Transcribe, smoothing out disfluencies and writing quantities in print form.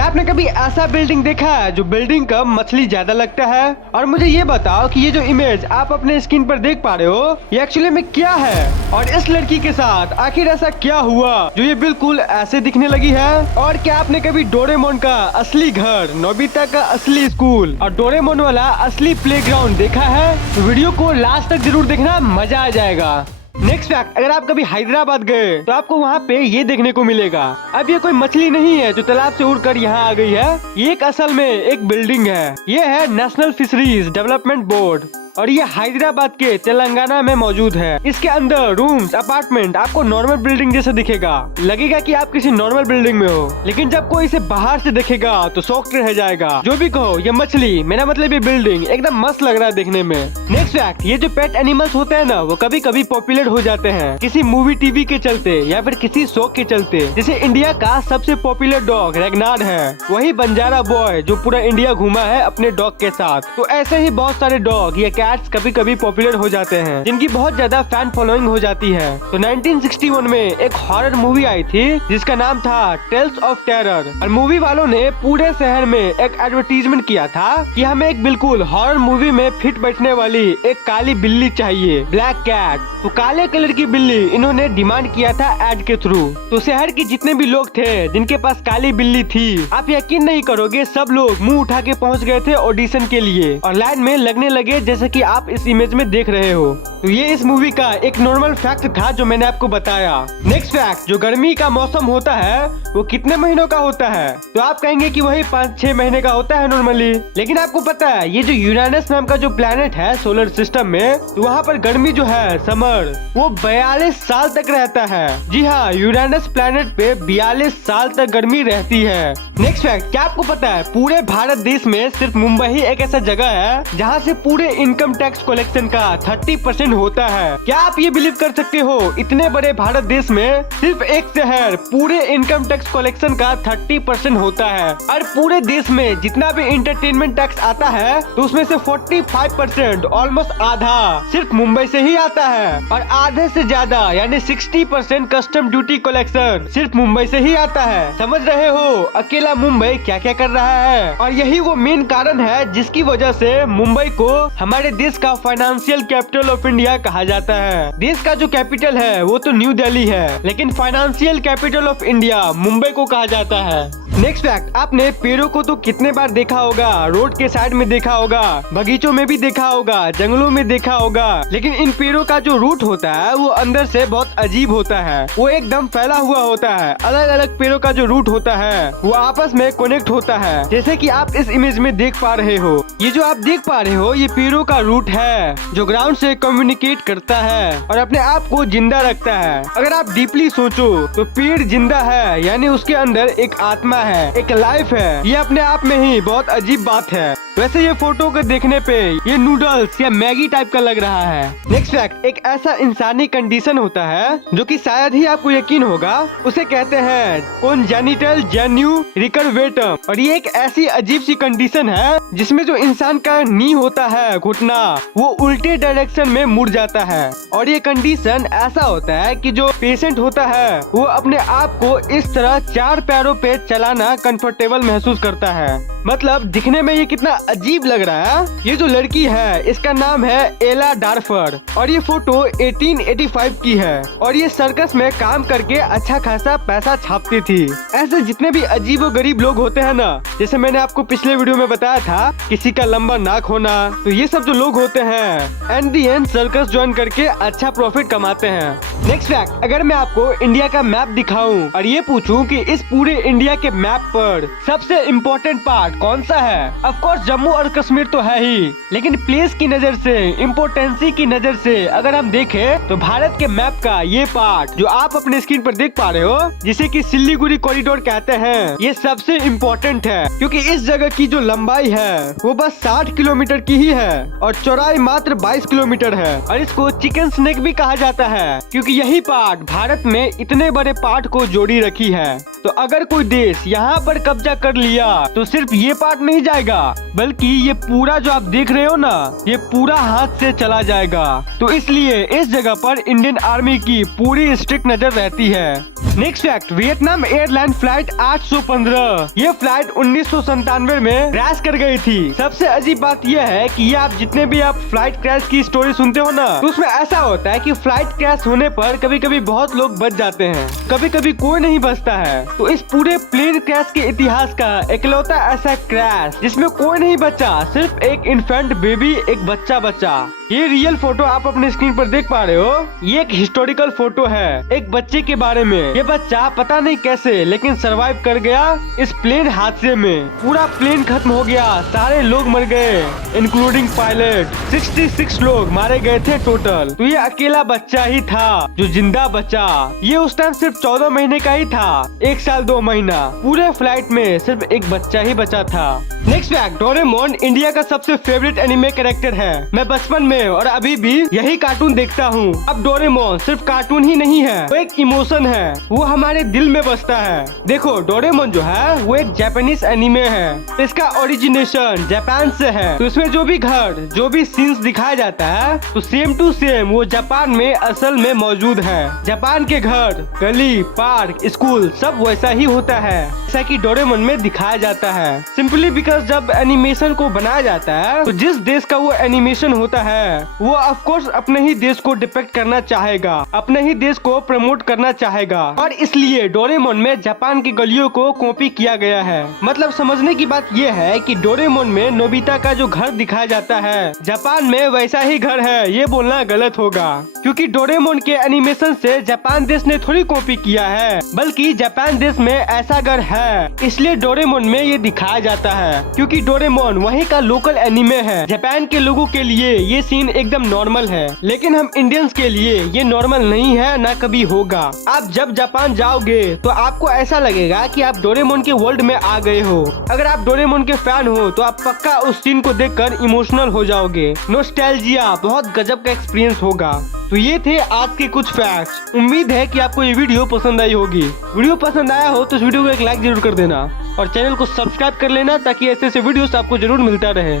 क्या आपने कभी ऐसा बिल्डिंग देखा है जो बिल्डिंग का मछली ज्यादा लगता है? और मुझे ये बताओ कि ये जो इमेज आप अपने स्क्रीन पर देख पा रहे हो ये एक्चुअली में क्या है, और इस लड़की के साथ आखिर ऐसा क्या हुआ जो ये बिल्कुल ऐसे दिखने लगी है? और क्या आपने कभी डोरेमोन का असली घर, नोबिता का असली स्कूल और डोरेमोन वाला असली प्लेग्राउंड देखा है? तो वीडियो को लास्ट तक जरूर देखना, मजा आ जाएगा। नेक्स्ट फैक्ट, अगर आप कभी हैदराबाद गए तो आपको वहाँ पे ये देखने को मिलेगा। अब ये कोई मछली नहीं है जो तालाब से उड़कर यहाँ आ गई है, ये एक असल में एक बिल्डिंग है। ये है नेशनल फिशरीज डेवलपमेंट बोर्ड और ये हैदराबाद के तेलंगाना में मौजूद है। इसके अंदर रूम्स, अपार्टमेंट आपको नॉर्मल बिल्डिंग जैसा दिखेगा, लगेगा कि आप किसी नॉर्मल बिल्डिंग में हो, लेकिन जब कोई इसे बाहर से देखेगा तो शॉक्ड रह जाएगा। जो भी कहो, ये मछली, मेरा मतलब ये बिल्डिंग एकदम मस्त लग रहा है देखने में। नेक्स्ट फैक्ट, ये जो पेट एनिमल्स होते हैं ना, वो कभी कभी पॉपुलर हो जाते हैं किसी मूवी टीवी के चलते या फिर किसी शो के चलते। जैसे इंडिया का सबसे पॉपुलर डॉग रेगनार्ड है, वही बंजारा बॉय जो पूरा इंडिया घूमा है अपने डॉग के साथ। तो ऐसे ही बहुत सारे डॉग या कैट्स कभी कभी पॉपुलर हो जाते हैं जिनकी बहुत ज्यादा फैन फॉलोइंग हो जाती है। तो 1961 में एक हॉरर मूवी आई थी जिसका नाम था टेल्स ऑफ टेरर, और मूवी वालों ने पूरे शहर में एक एडवर्टीजमेंट किया था कि हमें एक बिल्कुल हॉरर मूवी में फिट बैठने वाली एक काली बिल्ली चाहिए, ब्लैक कैट। तो काले कलर की बिल्ली इन्होंने डिमांड किया था एड के थ्रू। तो शहर के जितने भी लोग थे जिनके पास काली बिल्ली थी, आप यकीन नहीं करोगे, सब लोग मुंह उठा के पहुंच गए थे ऑडिशन के लिए और लाइन में लगने लगे जैसे कि आप इस इमेज में देख रहे हो। तो ये इस मूवी का एक नॉर्मल फैक्ट था जो मैंने आपको बताया। नेक्स्ट फैक्ट, जो गर्मी का मौसम होता है वो कितने महीनों का होता है? तो आप कहेंगे कि वही 5-6 महीने का होता है नॉर्मली, लेकिन आपको पता है ये जो यूरेनस नाम का जो प्लेनेट है सोलर सिस्टम में, तो वहाँ पर गर्मी जो है समर वो 42 साल तक रहता है। जी हाँ, यूरेनस प्लेनेट पे 42 साल तक गर्मी रहती है। नेक्स्ट फैक्ट, क्या आपको पता है पूरे भारत देश में सिर्फ मुंबई ही एक ऐसा जगह है जहाँ से पूरे इनकम टैक्स कलेक्शन का 30% होता है? क्या आप ये बिलीव कर सकते हो, इतने बड़े भारत देश में सिर्फ एक शहर पूरे इनकम टैक्स कलेक्शन का 30% होता है, और पूरे देश में जितना भी इंटरटेनमेंट टैक्स आता है तो उसमें से 45% ऑलमोस्ट आधा सिर्फ मुंबई से ही आता है, और आधे से ज्यादा यानी 60% कस्टम ड्यूटी कलेक्शन सिर्फ मुंबई से ही आता है। समझ रहे हो अकेला मुंबई क्या क्या कर रहा है? और यही वो मेन कारण है जिसकी वजह से मुंबई को हमारे देश का फाइनेंशियल कैपिटल ऑफ इंडिया कहा जाता है। देश का जो कैपिटल है वो तो न्यू दिल्ली है, लेकिन financial capital of India Mumbai को कहा जाता है। नेक्स्ट फैक्ट, आपने पेड़ों को तो कितने बार देखा होगा, रोड के साइड में देखा होगा, बगीचों में भी देखा होगा, जंगलों में देखा होगा, लेकिन इन पेड़ों का जो रूट होता है वो अंदर से बहुत अजीब होता है। वो एकदम फैला हुआ होता है। अलग अलग पेड़ों का जो रूट होता है वो आपस में कनेक्ट होता है, जैसे कि आप इस इमेज में देख पा रहे हो। ये जो आप देख पा रहे हो ये पेड़ों का रूट है जो ग्राउंड से कम्युनिकेट करता है और अपने आप को जिंदा रखता है। अगर आप डीपली सोचो तो पेड़ जिंदा है, यानी उसके अंदर एक आत्मा है, एक लाइफ है। ये अपने आप में ही बहुत अजीब बात है। वैसे ये फोटो को देखने पे ये नूडल्स या मैगी टाइप का लग रहा है। नेक्स्ट फैक्ट, एक ऐसा इंसानी कंडीशन होता है जो कि शायद ही आपको यकीन होगा, उसे कहते हैं कॉन्जेनिटल जेन्यू रिकर्वेटम, और ये एक ऐसी अजीब सी कंडीशन है जिसमें जो इंसान का नी होता है, घुटना, वो उल्टे डायरेक्शन में मुड़ जाता है। और ये कंडीशन ऐसा होता है कि जो पेशेंट होता है वो अपने आप को इस तरह 4 पैरों पे चलाना कंफर्टेबल महसूस करता है। मतलब दिखने में ये कितना अजीब लग रहा है। ये जो लड़की है इसका नाम है एला डार्फर, और ये फोटो 1885 की है, और ये सर्कस में काम करके अच्छा खासा पैसा छापती थी। ऐसे जितने भी अजीब और गरीब लोग होते हैं ना, जैसे मैंने आपको पिछले वीडियो में बताया था किसी का लंबा नाक होना, तो ये सब जो लोग होते हैं and the and circus join करके अच्छा प्रॉफिट कमाते हैं। नेक्स्ट फैक्ट, अगर मैं आपको इंडिया का मैप दिखाऊं और ये पूछूं कि इस पूरे इंडिया के मैप पर सबसे इम्पोर्टेंट पार्ट कौन सा है, ऑफ कोर्स जम्मू और कश्मीर तो है ही, लेकिन प्लेस की नजर से, इम्पोर्टेंसी की नजर से अगर हम देखें तो भारत के मैप का ये पार्ट जो आप अपने स्क्रीन पर देख पा रहे हो, जिसे कि सिल्लीगुड़ी कॉरिडोर कहते हैं, ये सबसे इम्पोर्टेंट है, क्योंकि इस जगह की जो लंबाई है वो बस 60 किलोमीटर की ही है और चौड़ाई मात्र 22 किलोमीटर है, और इसको चिकन स्नेक भी कहा जाता है क्योंकि यही पार्ट भारत में इतने बड़े पार्ट को जोड़ी रखी है। तो अगर कोई देश यहाँ पर कब्जा कर लिया तो सिर्फ ये पार्ट नहीं जाएगा, बल्कि ये पूरा जो आप देख रहे हो ना, ये पूरा हाथ से चला जाएगा। तो इसलिए इस जगह पर इंडियन आर्मी की पूरी स्ट्रिक्ट नजर रहती है। Next fact, Vietnam airline flight 815 ये फ्लाइट 1997 में क्रैश कर गई थी। सबसे अजीब बात यह है कि ये आप जितने भी आप फ्लाइट क्रैश की स्टोरी सुनते हो ना, तो उसमें ऐसा होता है कि फ्लाइट क्रैश होने पर कभी कभी बहुत लोग बच जाते हैं, कभी कभी कोई नहीं बचता है। तो इस पूरे प्लेन क्रैश के इतिहास का इकलौता ऐसा क्रैश जिसमें कोई नहीं बचा, सिर्फ एक इन्फेंट बेबी, एक बच्चा बचा। ये रियल फोटो आप अपने स्क्रीन पर देख पा रहे हो। ये एक हिस्टोरिकल फोटो है एक बच्चे के बारे में। ये बच्चा पता नहीं कैसे लेकिन सरवाइव कर गया इस प्लेन हादसे में। पूरा प्लेन खत्म हो गया, सारे लोग मर गए इंक्लूडिंग पायलट। 66 लोग मारे गए थे टोटल। तो ये अकेला बच्चा ही था जो जिंदा बचा। ये उस टाइम सिर्फ 14 महीने का ही था, 1 साल 2 महीना। पूरे फ्लाइट में सिर्फ एक बच्चा ही बचा था। नेक्स्ट फैक्ट, डोरेमोन इंडिया का सबसे फेवरेट एनिमे कैरेक्टर है। मैं बचपन में और अभी भी यही कार्टून देखता हूँ। अब डोरेमोन सिर्फ कार्टून ही नहीं है, वो एक इमोशन है, वो हमारे दिल में बसता है। देखो डोरेमोन जो है वो एक जापानीज एनिमे है। इसका ओरिजिनेशन जापान से है। तो इसमें जो भी घर, जो भी सीन्स दिखाया जाता है तो सेम टू सेम वो जापान में असल में मौजूद है। जापान के घर, गली, पार्क, स्कूल सब वैसा ही होता है जैसा कि डोरेमोन में दिखाया जाता है। सिंपली बिकॉज जब एनिमेशन को बनाया जाता है तो जिस देश का वो एनिमेशन होता है वो ऑफ कोर्स अपने ही देश को डिपिक्ट करना चाहेगा, अपने ही देश को प्रमोट करना चाहेगा। और इसलिए डोरेमोन में जापान की गलियों को कॉपी किया गया है। मतलब समझने की बात ये है कि डोरेमोन में नोबिता का जो घर दिखाया जाता है जापान में वैसा ही घर है, ये बोलना गलत होगा। क्योंकि डोरेमोन के एनिमेशन से जापान देश ने थोड़ी कॉपी किया है, बल्कि जापान देश में ऐसा घर है, इसलिए डोरेमोन में ये दिखाया जाता है। क्योंकि डोरेमोन वहीं का लोकल एनिमे है। जापान के लोगों के लिए ये सीन एकदम नॉर्मल है, लेकिन हम इंडियंस के लिए ये नॉर्मल नहीं है, ना कभी होगा। आप जब जापान जाओगे तो आपको ऐसा लगेगा कि आप डोरेमोन के वर्ल्ड में आ गए हो। अगर आप डोरेमोन के फैन हो तो आप पक्का उस सीन को देखकर इमोशनल हो जाओगे। नॉस्टैल्जिया, बहुत गजब का एक्सपीरियंस होगा। तो ये थे आज के कुछ फैक्ट्स। उम्मीद है कि आपको ये वीडियो पसंद आई होगी। वीडियो पसंद आया हो तो इस वीडियो को एक लाइक जरूर कर देना और चैनल को सब्सक्राइब कर लेना ताकि ऐसे ऐसे वीडियोस आपको जरूर मिलता रहे।